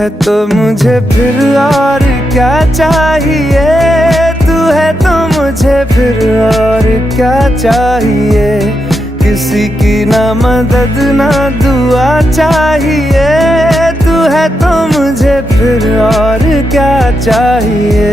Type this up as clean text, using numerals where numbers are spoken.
है तो मुझे फिर और क्या चाहिए, तू है तो मुझे फिर और क्या चाहिए। किसी की ना मदद ना दुआ चाहिए, तू है तो मुझे फिर और क्या चाहिए।